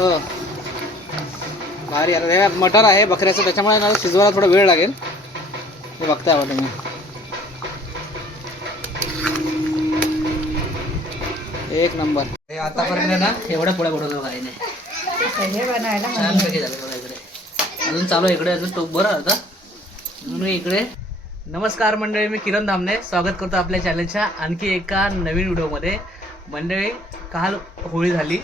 हो भारी. आता मटर आहे बकऱ्याचं, त्याच्यामुळे ना शिजवायला थोडा वेळ लागेल. ते बघताय बघा तुम्ही. एक नंबर. हे आतापर्यंत ना एवढ्या पोळ्या बनवलं काही नाही. छान पैकी झालं बघा. इकडे अजून चालू आहे, इकडे अजून टोक बरं आता म्हणून इकडे. नमस्कार मंडळी, मी किरण धामणे स्वागत करतो आपल्या चॅनलच्या आणखी एका नवीन व्हिडिओमध्ये. मंडळी, काल होळी झाली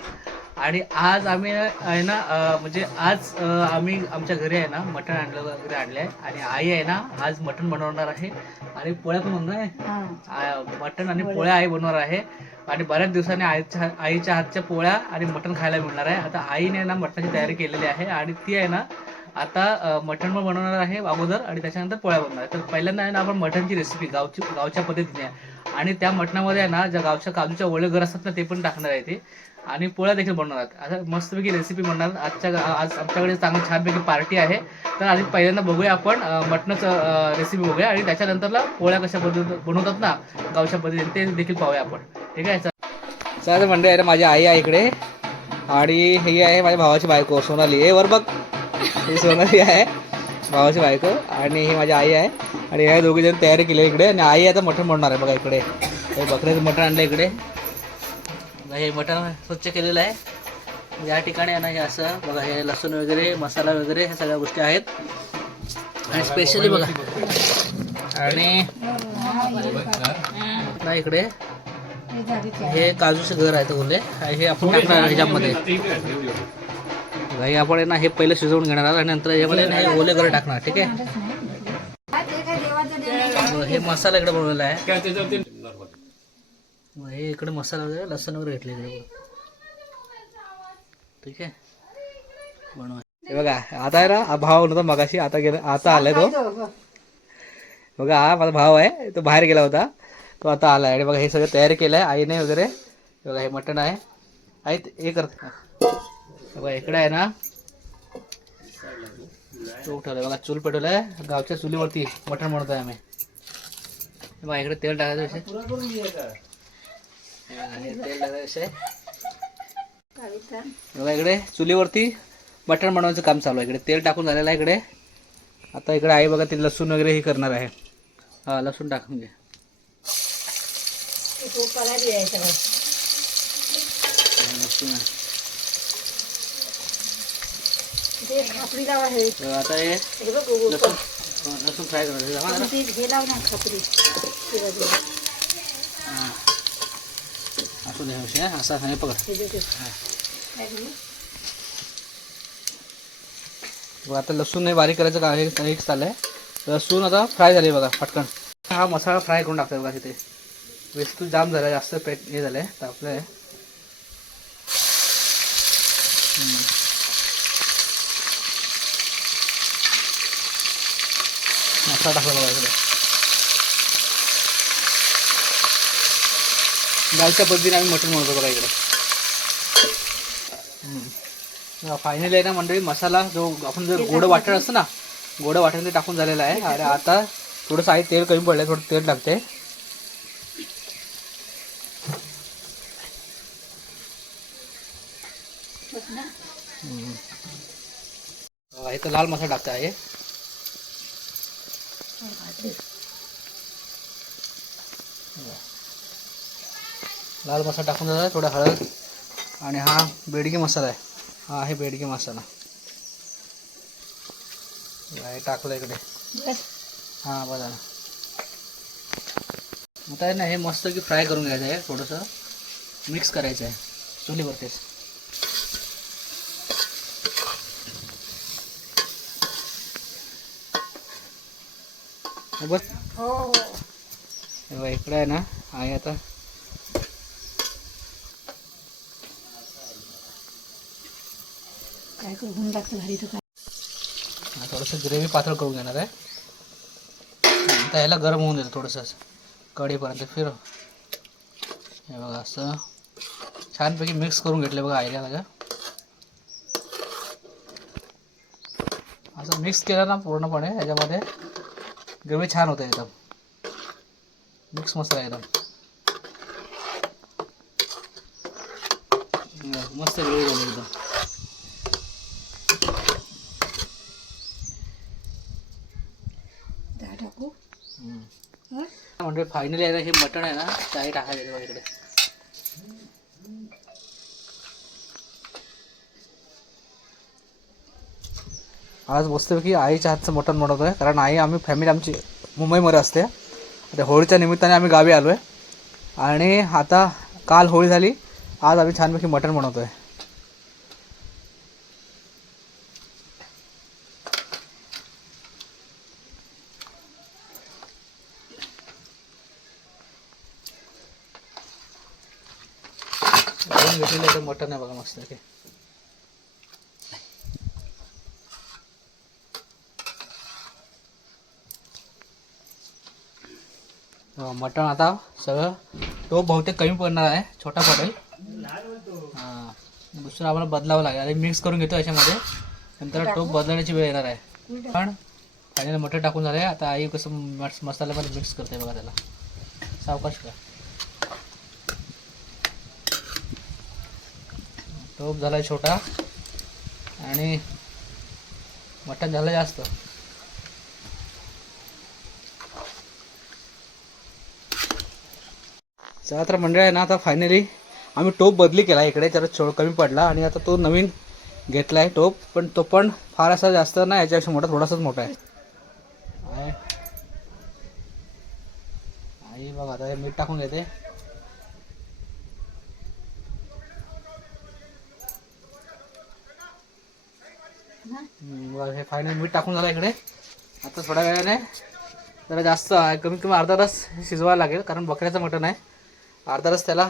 आणि आज आम्ही आहे ना म्हणजे आज आम्ही आमच्या घरी आहे ना मटण वगैरे आणलं आहे आणि आई आहे ना आज मटण बनवणार आहे आणि पोळ्या पण बनवणार आहे. मटण आणि पोळ्या आई बनवणार आहे आणि बऱ्याच दिवसांनी आईच्या हातच्या पोळ्या आणि मटण खायला मिळणार आहे. आता आईने ना मटणाची तयारी केलेली आहे आणि ती आहे ना आता मटण पण बनवणार आहे अगोदर आणि त्याच्यानंतर पोळ्या बनवणार आहे. तर पहिल्यांदा आहे ना आपण मटणची रेसिपी गावच्या पद्धतीने आणि त्या मटणामध्ये आहे ना ज्या गावच्या काजूच्या ओले घर असतात ना ते पण टाकणार आहे ते आणि पोळ्या देखील बनवणार आहेत. आता मस्तपैकी रेसिपी बनणार. आज आमच्याकडे चांगली छानपैकी पार्टी आहे. तर आधी पहिल्यांदा बघूया आपण मटणाचं रेसिपी बघूया आणि त्याच्यानंतरला पोळ्या कशा बनवतात ना गावच्या पद्धतीने ते देखील पाहूया आपण. ठीक आहे. चला मंडळी आहे माझी आई आहे इकडे आणि ही आहे माझ्या भावाची बायको सोनाली. हे वर बघ, ही सोनाली आहे भावाची बायको आणि ही माझी आई आहे आणि ह्या दोघी जण तयारी केली इकडे आणि आई आता मटण बनवणार आहे बघा. इकडे हे बकऱ्याचं मटण आणलं इकडे. हे मटण स्वच्छ केलेलं आहे. या ठिकाणी आहे ना हे असं बघा, हे लसूण वगैरे मसाला वगैरे ह्या सगळ्या गोष्टी आहेत आणि स्पेशली बघा आणि ना इकडे हे काजूचं घर आहे तर बोलले हे आपण टाकणार ह्याच्यामध्ये. हे आपण ना हे पहिले शिजवून घेणार आहोत आणि नंतर याच्यामध्ये हे ओले घर टाकणार. ठीक आहे. हे मसाला इकडे बनवलेला आहे. हे इकडे मसाला वगैरे लसूण वगैरे घेतले इकडे. ठीक आहे. बनवा. हे बघा आता आहे ना भाव नव्हता मगाशी, आता गेला, आता आलाय तो बघा. हा माझा भाव आहे, तो बाहेर गेला होता, तो आता आला आहे. बघा हे सगळं तयारी केलं आहे आईने वगैरे. बघा हे मटण आहे. आई हे करत बघा इकडे आहे ना तो ठेवलं बघा, चूल पेटवलं आहे. गावच्या चुलीवरती मटण बनवतो आहे आम्ही. बघा इकडे तेल टाकायचं विषय, तेल टाकायचं विषय. बघा इकडे चुलीवरती मटण बनवायचं काम चालू आहे. इकडे तेल टाकून झालेलं आहे इकडे. आता इकडे आई बघा ते लसूण वगैरे हे करणार आहे. हा लसूण टाकून घे. आता हे लसूण फ्राय करायचं. असू दे विषय असा नाही पकड. आता लसूण नाही बारीक करायचं का हे चाललंय. लसूण आता फ्राय झाले बघा पटकन. हा मसाला फ्राय करून टाकतो बघा. तिथे वस्तू जाम झाला, जास्त हे झालंय तापलं आहे. मसाला टाकला बघा इकडे. गावच्या पद्धतीने आम्ही मटण बनवतो बघा इकडे. फायनली आहे ना मंडळी मसाला जो आपण जर गोडं वाटण असतं ना, गोडं वाटण ते टाकून झालेलं आहे. आणि आता थोडंसं आहे तेल कमी पडलं, थोडं तेल लागते. इथं लाल मसाला टाकता आहे. लाल मसाला टाकून झाला, थोडा हळद आणि हा बेडगी मसाला आहे. हा आहे बेडगी मसाला टाकला इकडे. हा बघा ना. आता आहे ना हे मस्त की फ्राय करून घ्यायचं आहे, थोडंसं मिक्स करायचं आहे चुलीवरतीच. बस हो इकडे आहे ना आहे आता काय करून लागतं भारी. तर थोडंसं ग्रेव्ही पातळ करून घेणार आहे. आता याला गरम होऊन देईल थोडंसं कढईपर्यंत फिरव. हे बघा असं छानपैकी मिक्स करून घेतलं बघा आईला माझ्या. असं मिक्स केलं ना पूर्णपणे ह्याच्यामध्ये ग्रेव्ही छान होते एकदम. मिक्स मसाला एकदम मस्त ग्रेव्ही झाली एकदम. म्हणजे फायनली आहे ना, हे मटण आहे ना काही टाकायचं बघा इकडे. आज मस्तपैकी आईच्या हातचं मटण बनवतोय, कारण आम्ही फॅमिली आमची मुंबईमध्ये असते. आता होळीच्या निमित्ताने आम्ही गावी आलो आहे आणि आता काल होळी झाली, आज आम्ही छानपैकी मटण बनवतोय. घेतलेलं मटण आहे बघा मस्त. मटण आता सगळं तो बहुतेक कमी पडणार आहे, छोटा पडेल. हां, दुसरं आम्हाला बदलावं लागेल. आणि मिक्स करून घेतो याच्यामध्ये, नंतर टोप बदलण्याची वेळ येणार आहे. पण फायनल मटण टाकून झालं आहे. आता आई कसं मसाल्यामध्ये मिक्स करते बघा त्याला. सावकाश का टोप झाला आहे छोटा आणि मटण झालं जास्त. चला तर मंडळ आहे ना, आता फायनली आम्ही टोप बदली केला इकडे, जरा कमी पडला आणि आता तो नवीन घेतला आहे टोप. पण तो पण फार असा जास्त नाही, याच्यापेक्षा मोठा, थोडासाच मोठा आहे. आई बघा आता मीठ टाकून घेते. हे फायनल मीठ टाकून झालं इकडे. आता थोड्या वेळाने जरा जास्त कमीत कमी अर्धा तास शिजवायला लागेल, कारण बकऱ्याचं मटण आहे. अर्धा तास त्याला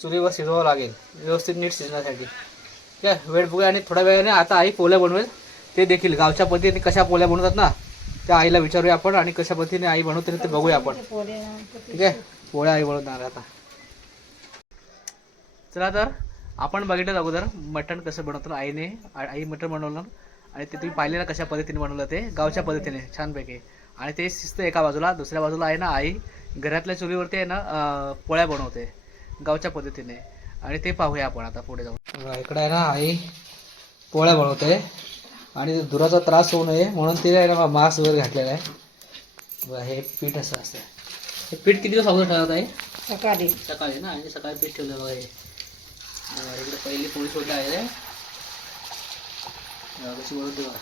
चुलीवर शिजवावं लागेल व्यवस्थित नीट शिजण्यासाठी. ठीक आहे, वेळ बघूया. आणि थोड्या वेळाने आता आई पोळ्या बनवेल, ते देखील गावच्या पद्धतीने कशा पोळ्या बनवतात ना त्या आईला विचारूया आपण, आणि कशा पद्धतीने आई बनवते ते बघूया आपण. ठीक आहे, पोळ्या आई बनवणार आता. चला तर आपण बघितलं अगोदर मटण कसं बनवतं आईने. आई मटण बनवलं आणि ते तुम्ही पाहिलेलं कशा पद्धतीने बनवलं, ते गावच्या पद्धतीने छानपैकी. आणि ते शिजतं एका बाजूला, दुसऱ्या बाजूला आहे ना आई घरातल्या चुलीवरती आहे ना पोळ्या बनवते गावच्या पद्धतीने, आणि ते पाहूया आपण आता पुढे जाऊन. इकडे आहे ना आई पोळ्या बनवते आणि धुराचा त्रास होऊ नये म्हणून तिने आहे ना मास्क वगैरे घातलेला आहे. हे पीठ असं असतं. हे पीठ किती दिवस अगोदर ठेवत आहे? सकाळी ना, आणि सकाळी पीठ ठेवलं बघा. हे इकडे पहिली पोळी छोटी आहे कशी बनवते बघा.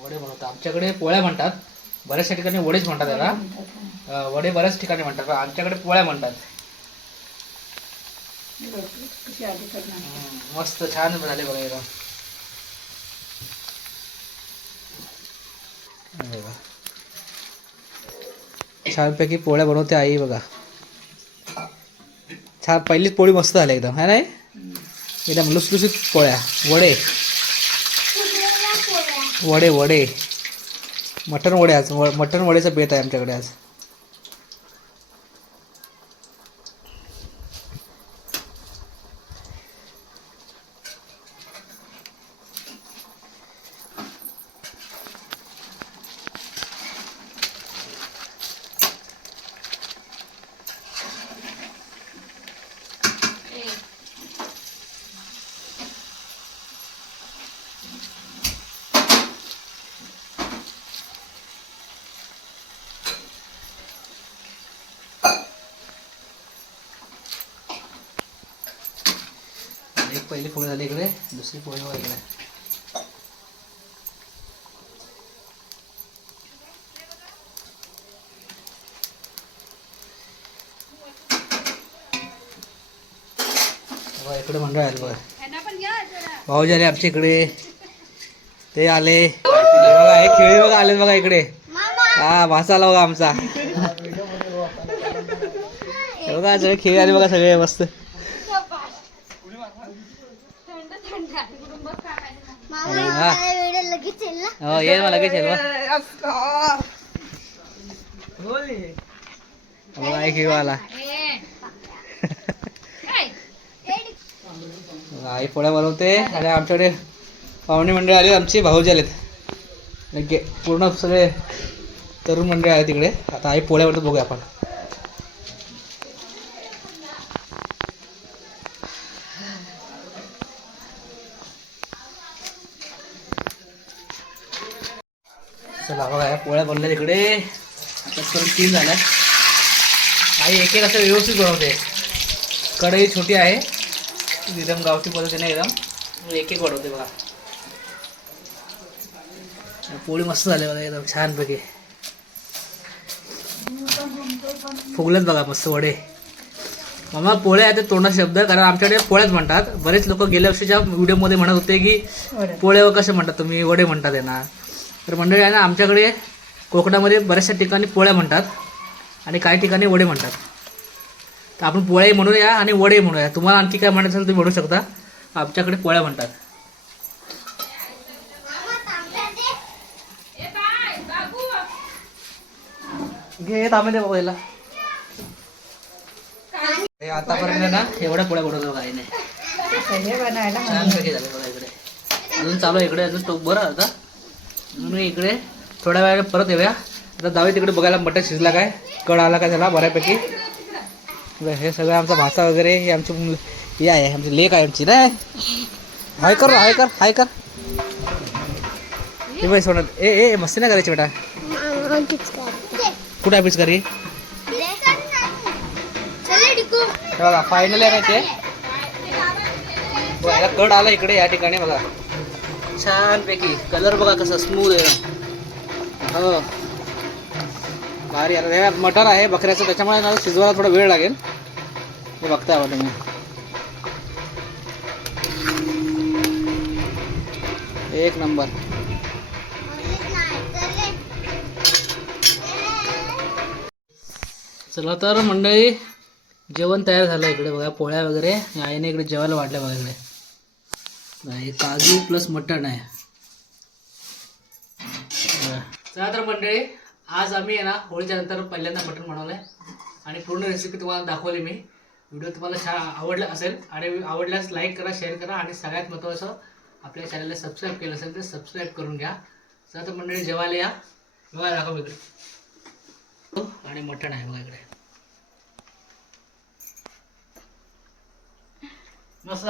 वडे बनवतात, आमच्याकडे पोळ्या म्हणतात, बऱ्याचशा ठिकाणी वडेच म्हणतात त्याला. वडे बऱ्याच ठिकाणी म्हणतात, पण आमच्याकडे पोळ्या म्हणतात. मस्त छान झाले बघा एकदम. छानपैकी पोळ्या बनवते आई बघा. छान, पहिलीच पोळी मस्त झाली एकदम, है नाही? एकदम लुसलुसीत पोळ्या. वडे वडे वडे मटण वडे, आज मटण वडेचा बेत आहे आमच्याकडे आज. एक पहिली पोळी झाली इकडे, दुसरी पोळी बघा इकडे. इकडे मंडळ आले बघा, भाऊजी आले आमच्या इकडे, ते आले बघा. हे खेळी बघा आले बघा इकडे. हा, भासा आला बघा आमचा. बघा सगळे खेळी आले बघा, सगळे मस्त. हो ये मला लगेच येईल बघा. एक आला आई पोळ्या बनवते. आणि आमच्याकडे पाहुणे मंडळी आले, आमची भाऊजी आलेत. पूर्ण सगळे तरुण मंडळी आहे तिकडे. आता आई पोळ्यावरती बघूया आपण. चला बघा पोळ्या बनल्या तिकडे. आता करून 3 झाल्या. आई एक एक असं व्यवस्थित बनवते. कढई छोटी आहे एकदम गावठी पद्धतीने एकदम एक एक बनवते बघा. पोळी मस्त झाली बघा एकदम छानपैकी फुगलेत बघा मस्त वडे. मामा पोळे आहे ते तोंडात शब्द, कारण आमच्याकडे पोळ्याच म्हणतात. बरेच लोक गेल्या वर्षीच्या व्हिडिओमध्ये म्हणत होते की पोळे कसे म्हणतात तुम्ही, वडे म्हणतात यांना. तर मंडळी आहे ना, आमच्याकडे कोकणामध्ये बऱ्याचशा ठिकाणी पोळ्या म्हणतात आणि काही ठिकाणी वडे म्हणतात. तर आपण पोळ्याही म्हणूया आणि वडे म्हणूया. तुम्हाला आणखी काय म्हणायचं असेल तुम्ही म्हणू शकता. आमच्याकडे पोळ्या म्हणतात. घे तांबे दे बाबा. आतापर्यंत ना एवढ्या पोळ्या बनवतो बघा आईने. छानपैकी झाले बघा इकडे. अजून चालू इकडे अजून टोक बरं आता. म्हणून इकडे थोड्या वेळाने परत येऊया. आता जाऊया तिकडे बघायला मटण शिजला काय, कड आला काय झाला बऱ्यापैकी. हे सगळं आमचा भाचा वगैरे हे आमची हे आहे, आमची लेक आहे आमची ना. हाय कर हाय कर हाय कर. हे बाई सोडत ए ए मस्ती नाही करायची बेटा. कुठे आहे पिचकारी बघा फायनल आहे ना ते. याला कड आला इकडे या ठिकाणी बघा छानपैकी. कलर बघा कसा स्मूथ आहे. हो भारी. आता मटण आहे बकऱ्याचं, त्याच्यामुळे ना शिजवायला थोडा वेळ लागेल. हे बघताय बघा तुम्ही. एक नंबर. चला तर मंडळी जेवण तयार झालं इकडे बघा. पोळ्या वगैरे आईने इकडे जेवायला वाटल्या बघा. इकडे काजू प्लस मटण आहे. चला तर मंडळी आज आम्ही आहे ना होळीच्या नंतर पहिल्यांदा मटण बनवलंय आणि पूर्ण रेसिपी तुम्हाला दाखवली मी. व्हिडिओ तुम्हाला छान आवडला असेल आणि आवडल्यास लाईक करा, शेअर करा आणि सगळ्यात महत्त्वाचं आपल्या चॅनलला सबस्क्राईब केलं असेल तर सबस्क्राईब करून घ्या. चला तर मंडळी जेवायला या. बघा दाखव इकडे आणि मटण आहे बघा इकडे मस्त.